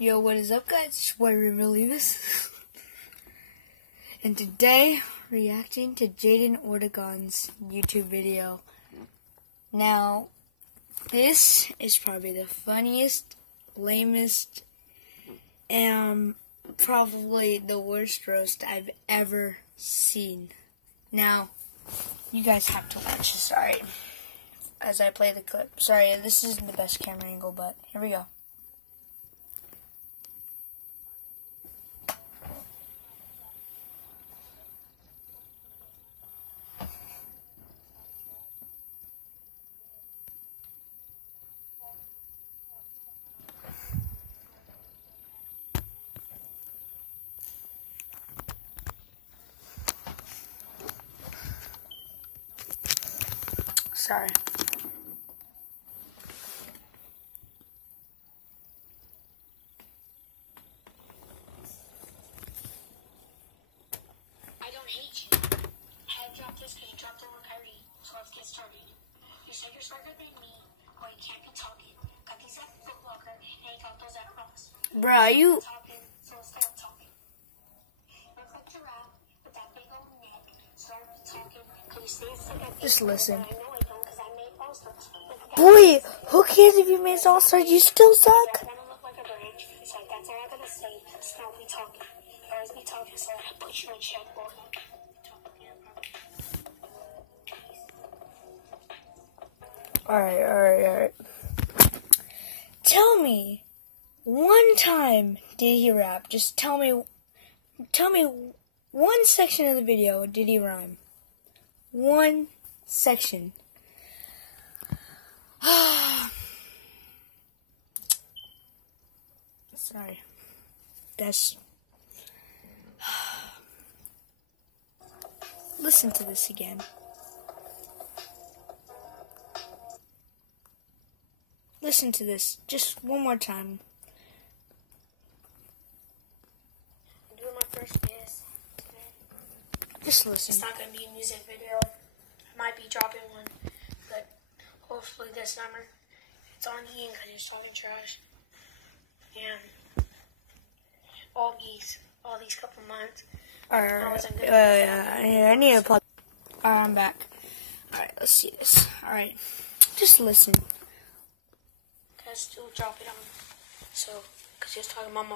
Yo, what is up, guys? It's your boy Relievus. And today, reacting to Jaden Ortegon's YouTube video. Now, this is probably the funniest, lamest, and probably the worst roast I've ever seen. Now, you guys have to watch this, alright? As I play the clip. Sorry, this isn't the best camera angle, but here we go. Sorry. I don't hate you. Head drop this game, drop the one Kyrie. So let's get started. You said you're smarter than me, or you can't be talking. Got these at Foot Locker, and you got those at Ross. Bruh, you... Talking, so let's start talking. Look like giraffe with that big old neck. Start talking. Can you say it's like a Just listen. I know I don't, because I made all-stars. Boy, who cares if you made all-stars? You still suck. That's gonna look like a branch. It's like, that's all I'm gonna say. It's not me talking. Or me talking, so I put you in check, boy. Alright. Tell me, one time did he rap? Just tell me one section of the video did he rhyme? One section. Sorry. That's... Listen to this again. Listen to this just one more time. I'm doing my first guess today. Just listen. It's not going to be a music video. I might be dropping one, but hopefully this summer it's on Ian because he's talking trash. And all these couple months. Alright, I need to pause. Alright, I'm back. Alright, let's see this. Alright, just listen. Still drop it on. So, because he was talking about my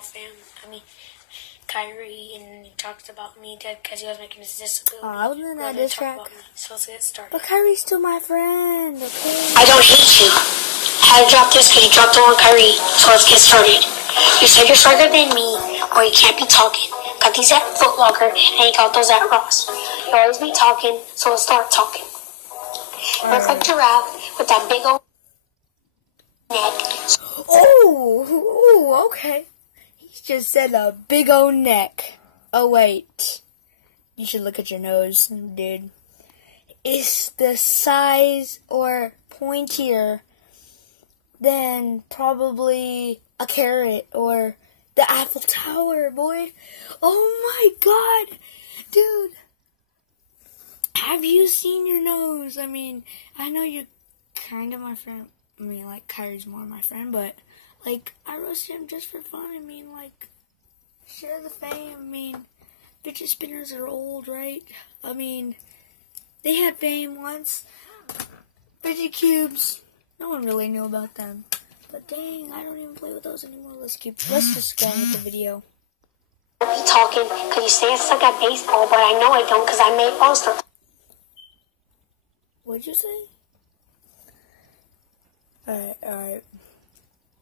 Kyrie, and he talked about me because he was making his disability. I was in that Disstrack. So let's get started. But Kyrie's still my friend, okay? I don't hate you. Had to drop this because you dropped the one Kyrie. So let's get started. You said you're stronger than me, or you can't be talking. Got these at Foot Locker, and you got those at Ross. You always be talking, so let's start talking. Look like giraffe with that big old neck. Oh, okay. He just said a big old neck. Oh, wait. You should look at your nose, dude. It's the size or pointier than probably a carrot or the Eiffel Tower, boy. Oh, my God. Dude. Have you seen your nose? I mean, I know you're kind of my friend. I mean, like, Kyrie's more my friend, but, like, I roasted him just for fun. I mean, like, share the fame. I mean, fidget spinners are old, right? I mean, they had fame once. Fidget cubes, no one really knew about them. But dang, I don't even play with those anymore. Let's just go on with the video. Be talking, because you say I suck at baseball, but I know I don't, because I made all-stars. What'd you say? Alright.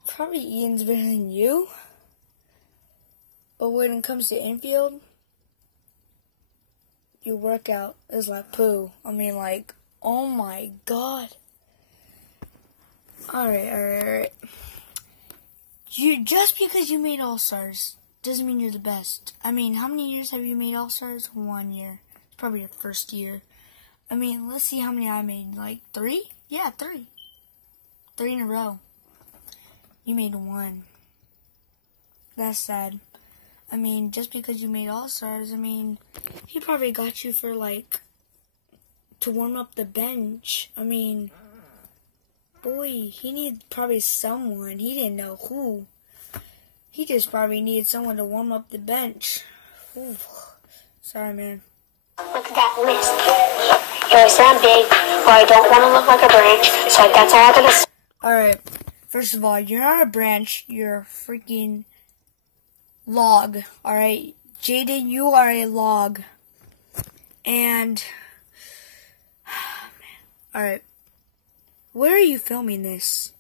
Probably Ian's better than you. But when it comes to infield, your workout is like poo. I mean, like, oh my God. Alright. Just because you made All-Stars doesn't mean you're the best. I mean, how many years have you made All-Stars? 1 year. It's probably your first year. I mean, let's see how many I made. Like, 3? Yeah, 3. 3 in a row. You made 1. That's sad. I mean, just because you made All-Stars, I mean, he probably got you for, like, to warm up the bench. I mean, boy, he needed probably someone. He didn't know who. He just probably needed someone to warm up the bench. Ooh. Sorry, man. Look at that list. You always say I'm big, or I don't want to look like a branch, so that's all I'm going to say. Alright, first of all, you're not a branch, you're a freaking log, alright? Jaden, you are a log. And, alright, where are you filming this?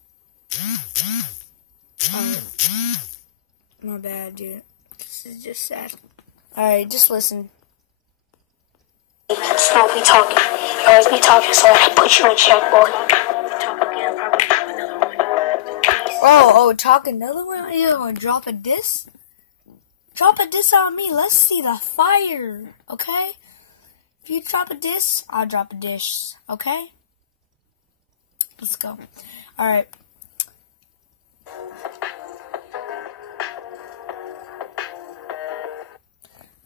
My bad, dude. This is just sad. Alright, just listen. Just don't be talking. You always be talking, so I put you in check, boy. Talk another one? You want to drop a diss? Drop a diss on me. Let's see the fire, okay? If you drop a diss, I'll drop a dish, okay? Let's go. Alright.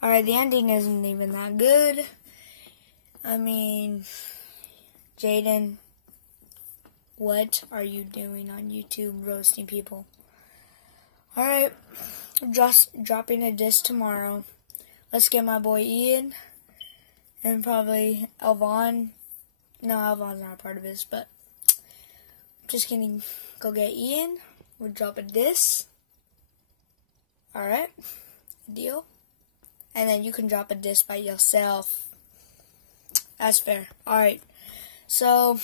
Alright, the ending isn't even that good. I mean, Jaden, what are you doing on YouTube roasting people? Alright, just dropping a diss tomorrow. Let's get my boy Ian and probably Elvon. No, Elvon's not a part of this, but just gonna go get Ian. We'll drop a diss. Alright, deal. And then you can drop a diss by yourself. That's fair. Alright, so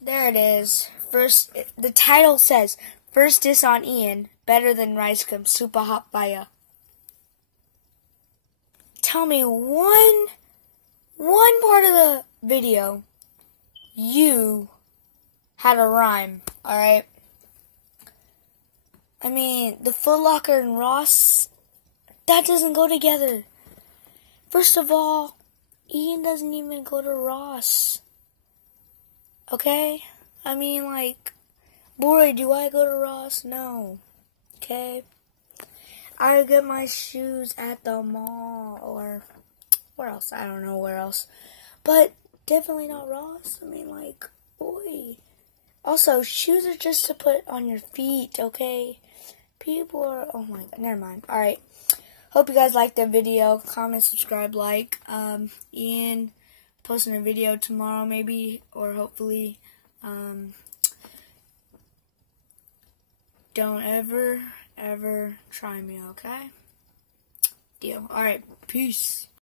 there it is. First, the title says, first diss on Ian, better than Rice Gum, super hot fire. Tell me one part of the video you had a rhyme, alright? I mean, the Foot Locker and Ross, that doesn't go together. First of all, Ian doesn't even go to Ross. Okay? I mean, like, boy, do I go to Ross? No. Okay? I get my shoes at the mall, or where else? I don't know where else. But definitely not Ross. I mean, like, boy. Also, shoes are just to put on your feet, okay? People are, oh my god, never mind. Alright. Hope you guys liked the video. Comment, subscribe, like. Ian posting a video tomorrow maybe, or hopefully. Don't ever try me, okay? Deal. Alright, peace.